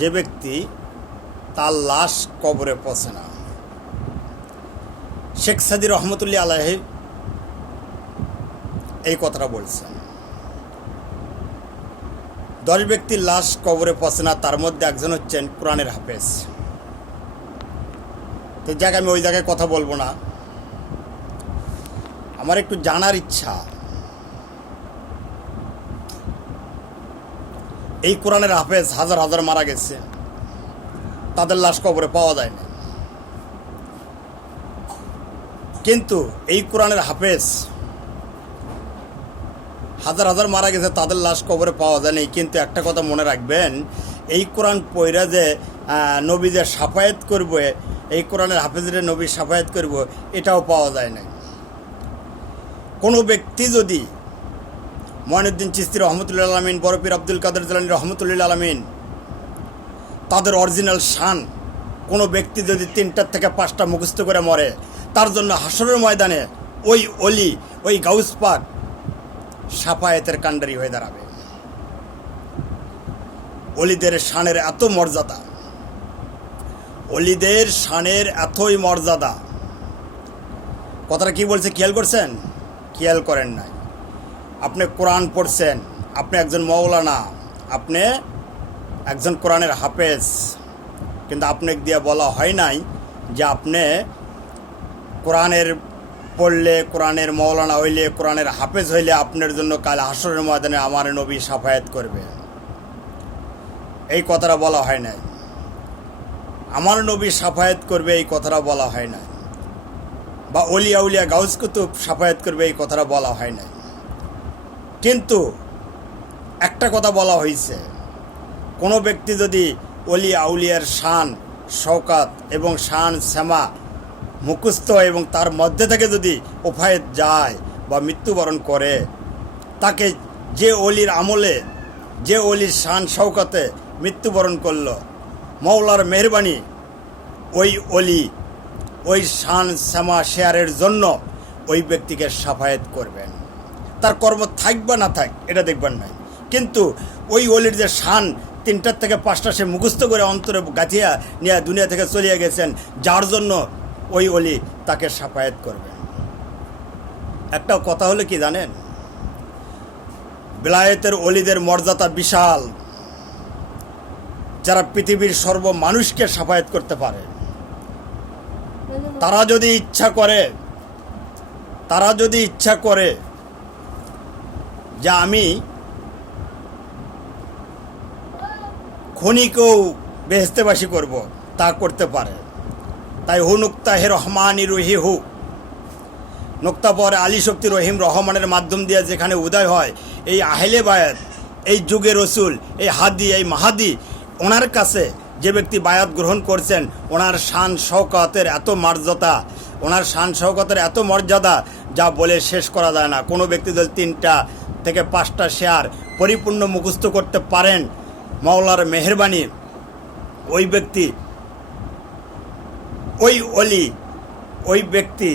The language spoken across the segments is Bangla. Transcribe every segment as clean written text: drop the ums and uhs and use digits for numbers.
যে ব্যক্তি তার লাশ কবরে পৌঁছে না। শেখ সাদি রহমতুল্লাহ আলাইহি এই কথাটা বলছেন। 10 ব্যক্তির লাশ কবরে পৌঁছে না, তার মধ্যে একজন হচ্ছেন কোরআনের হাফেজ। তো যাক, আমি ওই জায়গায় কথা বলবো না। আমার একটু জানার ইচ্ছা, এই কোরআনের হাফেজ হাজার হাজার মারা গেছে, তাদের লাশ কবরে পাওয়া যায় না। কিন্তু এই কোরআনের হাফেজ হাজার হাজার মারা গেছে, তাদের লাশ কবরে পাওয়া যায়নি। কিন্তু একটা কথা মনে রাখবেন, এই কোরআন পইরা যে নবী যে সাফায়াত করবে, এই কোরআনের হাফেজের নবী সাফায়াত করব, এটাও পাওয়া যায় না। কোনো ব্যক্তি যদি মঈনুদ্দিন চিশতি রহমতুল্লাহ আলামিন, বড় পীর আব্দুল কাদের জিলানী রহমতুল্লাহ আলামিন, তাদের অরিজিনাল শান, কোনো ব্যক্তি যদি 3টা থেকে 5টা মুখস্থ করে মরে, তার জন্য হাসরের ময়দানে ওই অলি, ওই গাউস পাক সাফায়েতের কাণ্ডারি হয়ে দাঁড়াবে। অলিদের শানের এত মর্যাদা, অলিদের শানের এতই মর্যাদা। কথাটা কি বলছে খেয়াল করছেন? খেয়াল করেন নাই। আপনি কোরআন পড়ছেন, আপনি একজন মৌলানা, আপনি একজন কোরআনের হাফেজ, কিন্তু আপনাকে দিয়ে বলা হয় নাই যে আপনি কোরআনের পড়লে, কোরআনের মৌলানা হইলে, কোরআনের হাফেজ হইলে আপনার জন্য কাল হাসরের ময়দানে আমার নবী সাফায়াত করবে। এই কথাটা বলা হয় নাই। আমার নবী সাফায়াত করবে এই কথাটা বলা হয় নাই, বা অলিয়া উলিয়া গাউস কুতুব সাফায়াত করবে এই কথাটা বলা হয় নাই। কিন্তু একটা কথা বলা হয়েছে, কোনো ব্যক্তি যদি অলি আউলিয়ার শান শওকাত এবং শান শ্যামা মুখস্থ এবং তার মধ্যে থেকে যদি ওফায়েত যায় বা মৃত্যুবরণ করে, তাকে যে অলির আমলে, যে অলির শান শওকাতে মৃত্যুবরণ করল, মওলার মেহরবানি ওই অলি ওই শান শ্যামা শেয়ারের জন্য ওই ব্যক্তিকে সাফায়াত করবেন। তার কর্ম থাক বা না থাক এটা দেখবেন নাই, কিন্তু ওই অলির যে শান 3টা থেকে 5টা সে মুখস্থ করে অন্তরে গাঁথিয়া নিয়ে দুনিয়া থেকে চলিয়া গেছেন, যার জন্য ওই অলি তাকে সাফায়াত করবেন। একটা কথা হলো কি জানেন, বেলায়েতের অলিদের মর্যাদা বিশাল, যারা পৃথিবীর সর্ব মানুষকে সাফায়াত করতে পারে। তারা যদি ইচ্ছা করে যে আমি খনিকেও বেহেশতেবাসী করব, তা করতে পারে। তাই হু নুক্তা হে রহমানি রহি হু, নোক্তা পরে আলী শক্তি রহিম রহমানের মাধ্যম দিয়ে যেখানে উদয় হয় এই আহলে বায়াত, এই যুগের রসুল, এই হাদি, এই মাহাদি, ওনার কাছে যে ব্যক্তি বায়াত গ্রহণ করছেন, ওনার শান শওকতের এত মর্যাদা, ওনার শান শওকতের এত মর্যাদা যা বলে শেষ করা যায় না। কোনো ব্যক্তি যদি 3টা থেকে 5টা শেয়ার পরিপূর্ণ মুখস্থ করতে পারেন, মওলার মেহরবানি, ওই ব্যক্তি, ওই অলি, ওই ব্যক্তি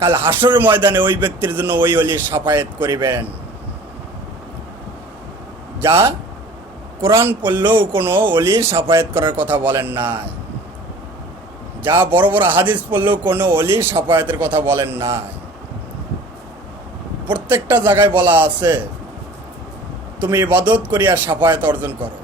কাল হাসরের ময়দানে ওই ব্যক্তির জন্য ওই অলি সাফায়াত করিবেন। যা কোরআন পড়লেও কোনো অলি সাফায়াত করার কথা বলেন নাই, যা বড় বড় হাদিস পড়লেও কোনো অলি সাফায়াতের কথা বলেন নাই। প্রত্যেকটা জায়গায় বলা আছে তুমি ইবাদত করিয়া সাফায়াত অর্জন করো।